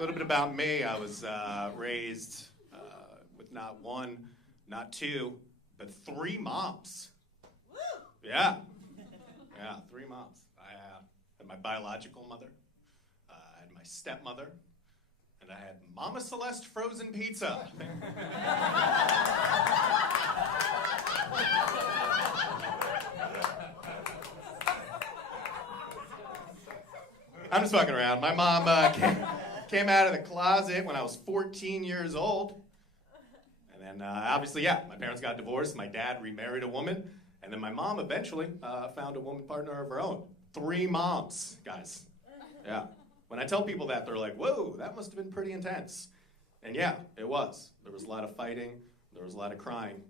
little bit about me. I was raised with not one, not two, but three moms. Woo! Yeah, three moms. I had my biological mother, I had my stepmother, and I had Mama Celeste frozen pizza. I'm just fucking around. My mom came out of the closet when I was 14 years old. And then, obviously, my parents got divorced. My dad remarried a woman. And then my mom eventually found a woman partner of her own. Three moms, guys. Yeah. When I tell people that, they're like, whoa, that must have been pretty intense. And yeah, it was. There was a lot of fighting. There was a lot of crying.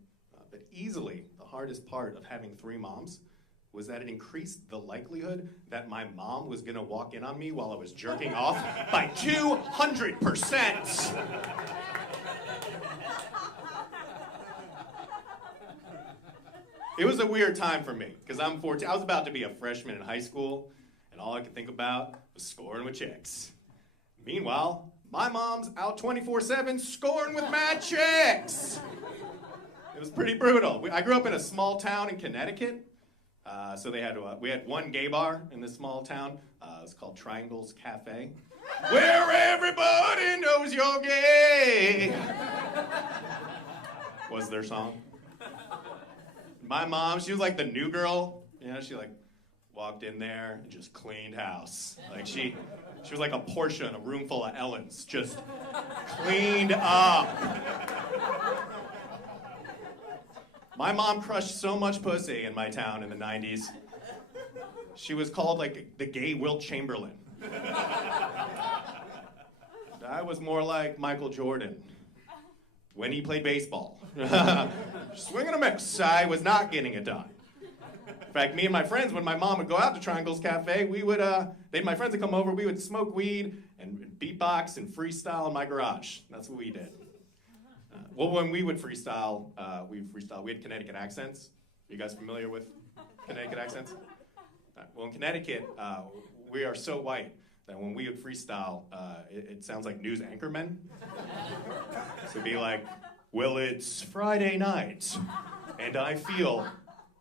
But easily, the hardest part of having three moms was that it increased the likelihood that my mom was gonna walk in on me while I was jerking off by 200%. It was a weird time for me, because I'm 14. I was about to be a freshman in high school, and all I could think about was scoring with chicks. Meanwhile, my mom's out 24/7 scoring with mad chicks. It was pretty brutal. I grew up in a small town in Connecticut. So we had one gay bar in this small town. It was called Triangles Cafe, where everybody knows you're gay, was their song. My mom, she was like the new girl. You know, she like walked in there and just cleaned house. Like she was like a Porsche in a room full of Ellens, just cleaned up. My mom crushed so much pussy in my town in the 90s. She was called like the gay Wilt Chamberlain. I was more like Michael Jordan when he played baseball. Swing and a miss. I was not getting it done. In fact, me and my friends, when my mom would go out to Triangles Cafe, my friends would come over, we would smoke weed and beatbox and freestyle in my garage. That's what we did. Well, when we would freestyle, we had Connecticut accents. Are you guys familiar with Connecticut accents? Well, in Connecticut, we are so white that when we would freestyle, it sounds like news anchormen. So it'd be like, well, it's Friday night, and I feel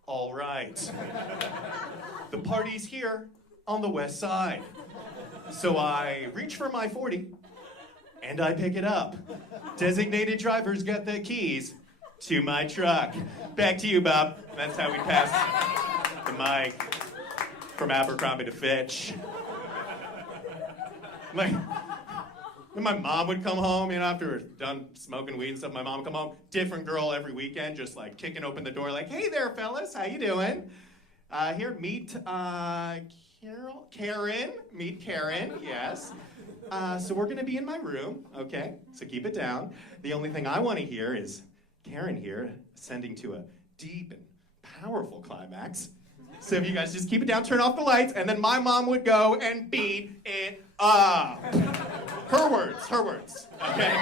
all right. The party's here on the west side. So I reach for my 40, and I pick it up. Designated drivers get the keys to my truck. Back to you, Bob. That's how we pass the mic from Abercrombie to Fitch. Like, when my mom would come home, after we're done smoking weed and stuff, my mom would come home, different girl every weekend, just like kicking open the door, like, hey there, fellas, how you doing? Here, meet Karen. Meet Karen, yes. So we're gonna be in my room, okay? So keep it down. The only thing I wanna hear is Karen here ascending to a deep and powerful climax. So if you guys just keep it down, turn off the lights, and then my mom would go and beat it up. Her words, okay?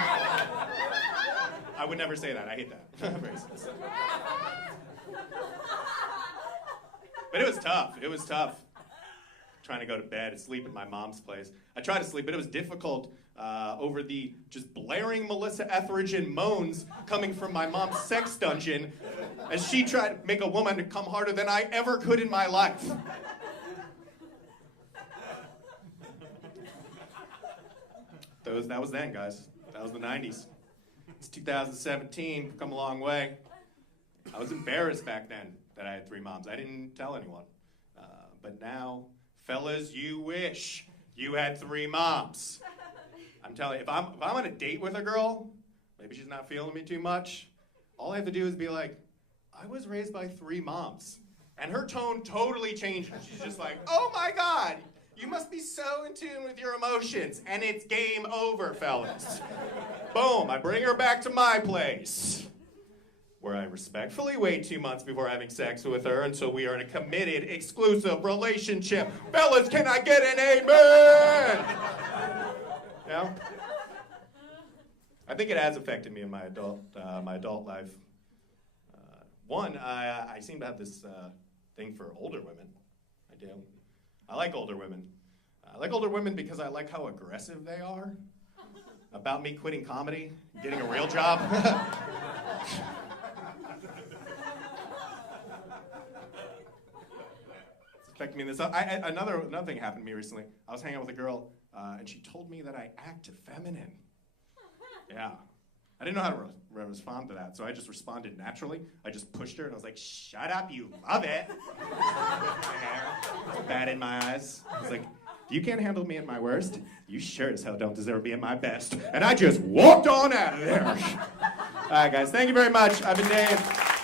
I would never say that, I hate that. But it was tough. Trying to go to bed and sleep at my mom's place. I tried to sleep, but it was difficult over the just blaring Melissa Etheridge moans coming from my mom's sex dungeon as she tried to make a woman to come harder than I ever could in my life. That was then, guys. That was the 90s. It's 2017, come a long way. I was embarrassed back then that I had three moms. I didn't tell anyone. But now, fellas, you wish you had three moms. I'm telling you, if I'm on a date with a girl, maybe she's not feeling me too much, all I have to do is be like, I was raised by three moms. And her tone totally changes. She's just like, oh my God, you must be so in tune with your emotions. And it's game over, fellas. Boom, I bring her back to my place, where I respectfully wait 2 months before having sex with her until we are in a committed, exclusive relationship. Fellas, can I get an amen? Yeah? I think it has affected me in my adult life. One, I seem to have this thing for older women. I do. I like older women. I like older women because I like how aggressive they are. About me quitting comedy, getting a real job. It's affecting me this. Another thing happened to me recently. I was hanging out with a girl, and she told me that I act feminine. Yeah. I didn't know how to respond to that, so I just responded naturally. I just pushed her, and I was like, shut up, you love it. Bad in my eyes. I was like, you can't handle me at my worst? You sure as hell don't deserve me at my best. And I just walked on out of there. All right, guys, thank you very much. I've been Dave.